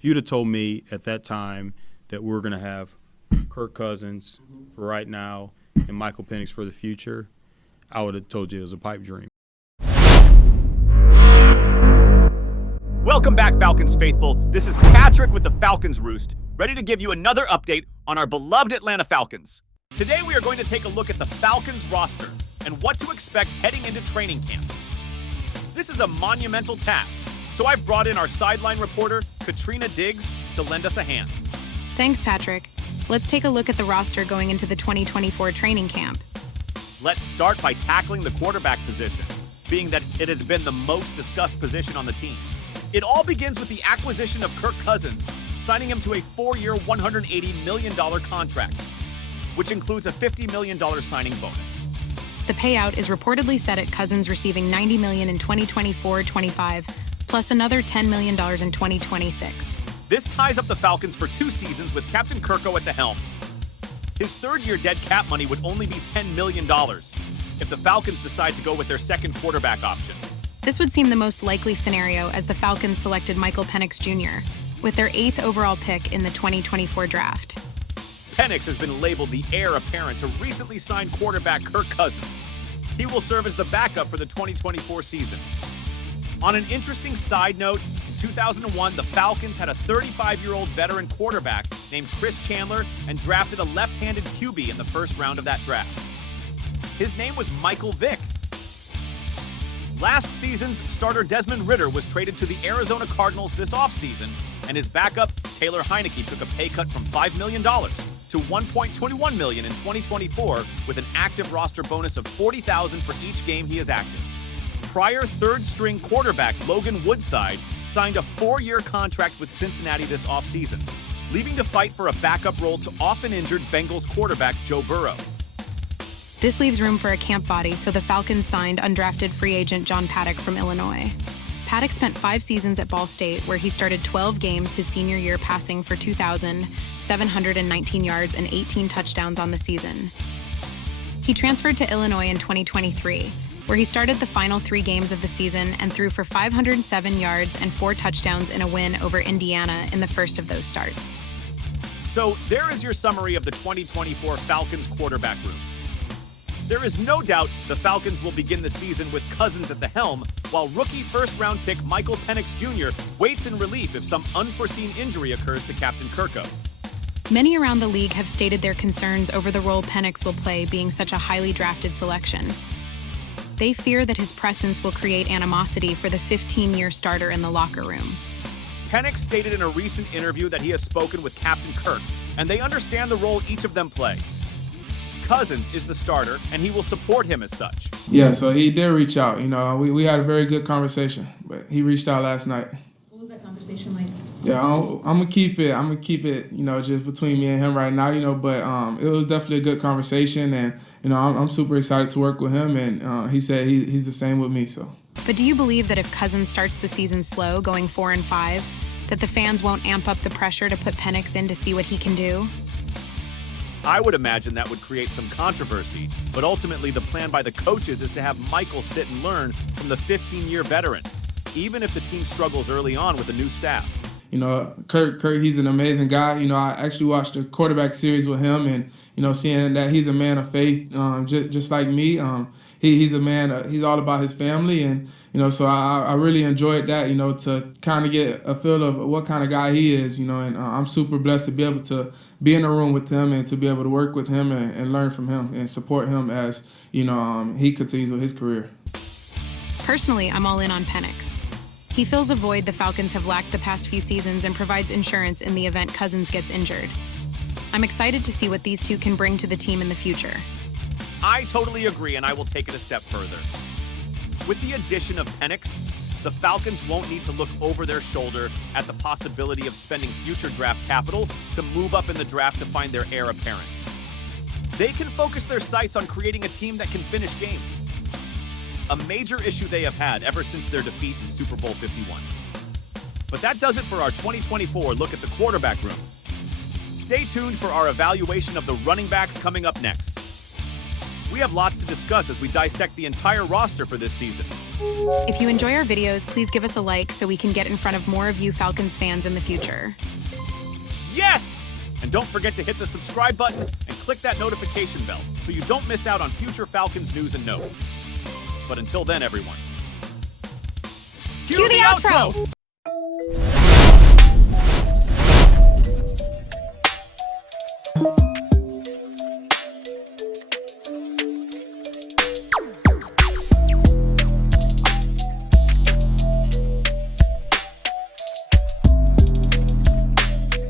If you'd have told me at that time that we're going to have Kirk Cousins for right now and Michael Penix for the future, I would have told you it was a pipe dream. Welcome back, Falcons Faithful. This is Patrick with the Falcons Roost, ready to give you another update on our beloved Atlanta Falcons. Today we are going to take a look at the Falcons roster and what to expect heading into training camp. This is a monumental task, so I've brought in our sideline reporter, Katrina Diggs, to lend us a hand. Thanks, Patrick. Let's take a look at the roster going into the 2024 training camp. Let's start by tackling the quarterback position, being that it has been the most discussed position on the team. It all begins with the acquisition of Kirk Cousins, signing him to a 4-year, $180 million contract, which includes a $50 million signing bonus. The payout is reportedly set at Cousins receiving $90 million in 2024-25, plus another $10 million in 2026. This ties up the Falcons for 2 seasons with Captain Kirko at the helm. His third-year dead cap money would only be $10 million if the Falcons decide to go with their second quarterback option. This would seem the most likely scenario as the Falcons selected Michael Penix Jr. with their 8th overall pick in the 2024 draft. Penix has been labeled the heir apparent to recently signed quarterback Kirk Cousins. He will serve as the backup for the 2024 season. On an interesting side note, in 2001, the Falcons had a 35-year-old veteran quarterback named Chris Chandler and drafted a left-handed QB in the first round of that draft. His name was Michael Vick. Last season's starter Desmond Ridder was traded to the Arizona Cardinals this offseason, and his backup, Taylor Heineke, took a pay cut from $5 million to $1.21 million in 2024 with an active roster bonus of $40,000 for each game he is active. Prior third-string quarterback Logan Woodside signed a 4-year contract with Cincinnati this offseason, leaving to fight for a backup role to often injured Bengals quarterback Joe Burrow. This leaves room for a camp body, so the Falcons signed undrafted free agent John Paddock from Illinois. Paddock spent 5 seasons at Ball State, where he started 12 games his senior year, passing for 2,719 yards and 18 touchdowns on the season. He transferred to Illinois in 2023, where he started the final 3 games of the season and threw for 507 yards and 4 touchdowns in a win over Indiana in the first of those starts. So there is your summary of the 2024 Falcons quarterback room. There is no doubt the Falcons will begin the season with Cousins at the helm, while rookie first-round pick Michael Penix Jr. waits in relief if some unforeseen injury occurs to Captain Kirko. Many around the league have stated their concerns over the role Penix will play being such a highly drafted selection. They fear that his presence will create animosity for the 15-year starter in the locker room. Penix stated in a recent interview that he has spoken with Captain Kirk, and they understand the role each of them play. Cousins is the starter, and he will support him as such. Yeah, so he did reach out. We had a very good conversation, but he reached out last night. What was that conversation like? Yeah, I'm gonna keep it, just between me and him right now, but it was definitely a good conversation, and, I'm super excited to work with him, and he said he's the same with me, so. But do you believe that if Cousins starts the season slow, going 4-5, that the fans won't amp up the pressure to put Penix in to see what he can do? I would imagine that would create some controversy, but ultimately the plan by the coaches is to have Michael sit and learn from the 15-year veteran, even if the team struggles early on with a new staff. Kurt, he's an amazing guy. I actually watched the quarterback series with him, and, seeing that he's a man of faith, just like me. He's a man, he's all about his family, and, so I really enjoyed that, to kind of get a feel of what kind of guy he is, and I'm super blessed to be able to be in a room with him and to be able to work with him and learn from him and support him as, he continues with his career. Personally, I'm all in on Penix. He fills a void the Falcons have lacked the past few seasons and provides insurance in the event Cousins gets injured. I'm excited to see what these two can bring to the team in the future. I totally agree, and I will take it a step further. With the addition of Penix, the Falcons won't need to look over their shoulder at the possibility of spending future draft capital to move up in the draft to find their heir apparent. They can focus their sights on creating a team that can finish games, a major issue they have had ever since their defeat in Super Bowl 51. But that does it for our 2024 look at the quarterback room. Stay tuned for our evaluation of the running backs coming up next. We have lots to discuss as we dissect the entire roster for this season. If you enjoy our videos, please give us a like so we can get in front of more of you Falcons fans in the future. Yes! And don't forget to hit the subscribe button and click that notification bell so you don't miss out on future Falcons news and notes. But until then, everyone, Cue the outro!